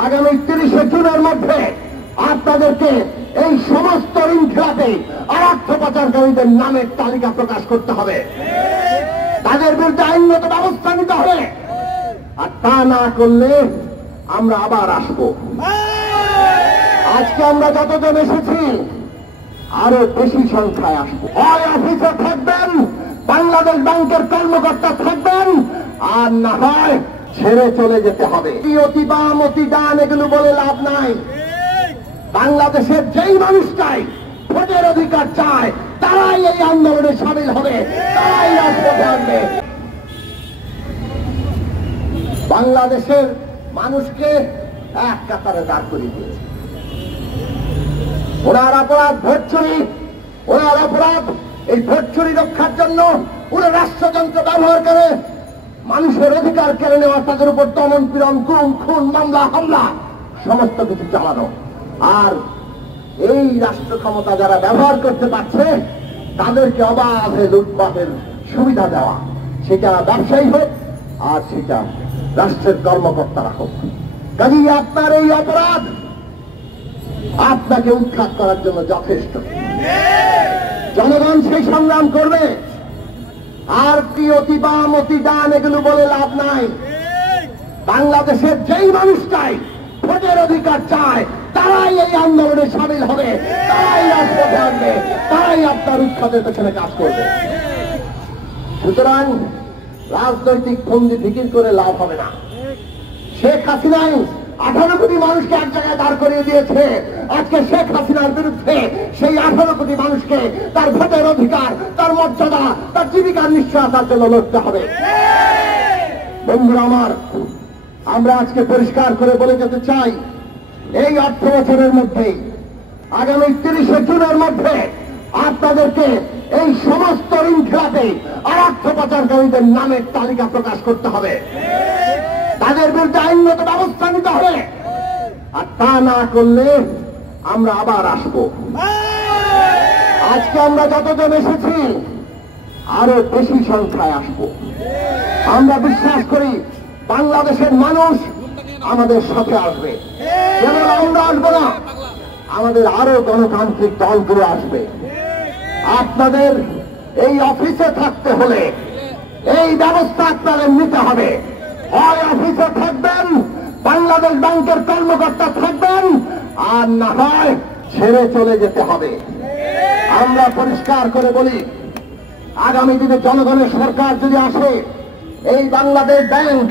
আগামী 30 জুনের মধ্যে আপনাদেরকে এই সমস্ত ঋণ খেলাপে আর অর্থ পাচারকারীদের নামের তালিকা প্রকাশ করতে হবে, তাদের বিরুদ্ধে আইনগত ব্যবস্থা নিতে হবে। আর তা না করলে আমরা আবার আসব। আজকে আমরা যতজন এসেছি আরো বেশি সংখ্যায় আসবো। হয় অফিসে থাকবেন, বাংলাদেশ ব্যাংকের কর্মকর্তা থাকবেন, আর না হয় ছেড়ে চলে যেতে হবে। অতি বাম অতি ডান এগুলো বলে লাভ নাই। বাংলাদেশের যেই মানুষটাই ভোটের অধিকার চায় তারাই এই আন্দোলনে সামিল হবে, তারাই রাজপথে আসবে। বাংলাদেশের মানুষকে এক কাতারে দাঁড় করিয়ে দিয়েছে। ওনার অপরাধ ভোট চুরি, ওনার অপরাধ এই ভোট চুরি রক্ষার জন্য ওরা রাষ্ট্রযন্ত্র ব্যবহার করে মানুষের অধিকার কেড়ে নেওয়া, তাদের উপর দমন পীড়ন, গুম খুন, মামলা হামলা সমস্ত কিছু চালানো। আর এই রাষ্ট্র ক্ষমতা যারা ব্যবহার করতে পারছে তাদেরকে অবাধে লুটপাটের সুবিধা দেওয়া, সেটা ব্যবসায়ী হোক আর সেটা রাষ্ট্রের কর্মকর্তারা হোক। কাজেই আপনার এই অপরাধ আপনাকে উৎখাত করার জন্য যথেষ্ট। জনগণ সেই সংগ্রাম করবে। আর কি অতি বাম অতি ডান এগুলো বলে লাভ নাই। বাংলাদেশের যেই মানুষটাই ভোটের অধিকার চায় তারাই এই আন্দোলনে সামিল হবে, তারাই রাজপথে আসবে, তারাই আপনার উৎখাতের পেছনে কাজ করবে। সুতরাং রাজনৈতিক ফন্দি ফিকির করে লাভ হবে না। শেখ হাসিনাই 18 কোটি মানুষকে এক জায়গায় দাঁড় করিয়ে দিয়েছে। আজকে শেখ হাসিনার বিরুদ্ধে সেই 18 কোটি মানুষকে তার ভোটের অধিকার, তার মর্যাদা, তার জীবিকার নিশ্চয়তার জন্য লড়তে হবে। বন্ধুরা আমার, আমরা আজকে পরিষ্কার করে বলে যেতে চাই, এই অর্থ বছরের মধ্যেই আগামী 30 জুনের মধ্যে আপনাদেরকে এই সমস্ত ঋণ খেলাপে আর অর্থ পাচারকারীদের নামের তালিকা প্রকাশ করতে হবে, তাদের বিরুদ্ধে আইনগত ব্যবস্থা নিতে হবে। আর তা না করলে আমরা আবার আসব। আজকে আমরা যতজন এসেছি আরো বেশি সংখ্যায় আসব। আমরা বিশ্বাস করি বাংলাদেশের মানুষ আমাদের সাথে আসবে। কেবল আমরা আসবো না, আমাদের আরো গণতান্ত্রিক দলগুলো আসবে। আপনাদের এই অফিসে থাকতে হলে এই ব্যবস্থা আপনাদের নিতে হবে। হয় অফিসে থাকবেন, বাংলাদেশ ব্যাংকের কর্মকর্তা থাকবেন, আর না হয় ছেড়ে চলে যেতে হবে। আমরা পরিষ্কার করে বলি, আগামী দিনে জনগণের সরকার যদি আসে, এই বাংলাদেশ ব্যাংক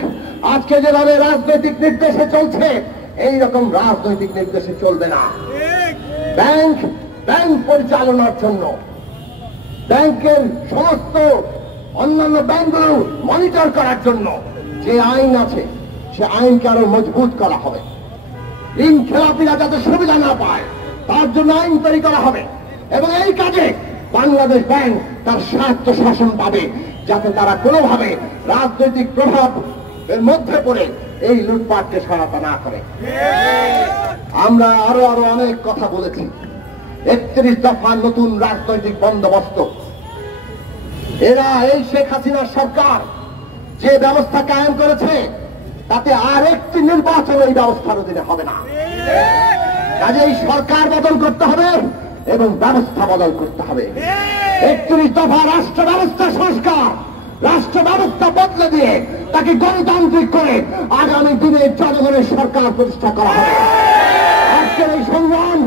আজকে যেভাবে রাজনৈতিক নির্দেশে চলছে এই রকম রাজনৈতিক নির্দেশে চলবে না। ব্যাংক পরিচালনার জন্য ব্যাংকের সমস্ত অন্যান্য ব্যাংকগুলো মনিটর করার জন্য যে আইন আছে সে আইনকে আরো মজবুত করা হবে। ঋণ খেলাপিরা যাতে সুবিধা না পায় তার জন্য আইন তৈরি করা হবে, এবং এই কাজে বাংলাদেশ ব্যাংক তার স্বায়ত্ত শাসন পাবে, যাতে তারা কোনোভাবে রাজনৈতিক প্রভাব এর মধ্যে পড়ে এই লুটপাটকে সহায়তা না করে। আমরা আরো অনেক কথা বলেছি। 31 দফার নতুন রাজনৈতিক বন্দোবস্ত, এরা এই শেখ হাসিনার সরকার যে ব্যবস্থা কায়েম করেছে তাতে আর একটি নির্বাচন এই ব্যবস্থার অধীনে হবে না। কাজেই সরকার বদল করতে হবে এবং ব্যবস্থা বদল করতে হবে। 31 দফা রাষ্ট্র ব্যবস্থা সংস্কার, রাষ্ট্র ব্যবস্থা বদলে দিয়ে তাকে গণতান্ত্রিক করে আগামী দিনে জনগণের সরকার প্রতিষ্ঠা করা হবে। আজকের এই সংগ্রাম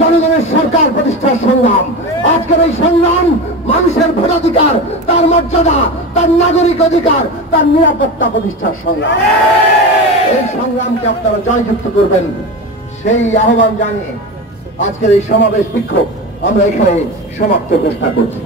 জনগণের সরকার প্রতিষ্ঠার সংগ্রাম। আজকের এই সংগ্রাম মানুষের ভোটাধিকার, তার মর্যাদা, তার নাগরিক অধিকার, তার নিরাপত্তা প্রতিষ্ঠার সংগ্রাম। এই সংগ্রামকে আপনারা জয়যুক্ত করবেন সেই আহ্বান জানিয়ে আজকের এই সমাবেশ বিক্ষোভ আমরা এখানে সমাপ্ত ঘোষণা করছি।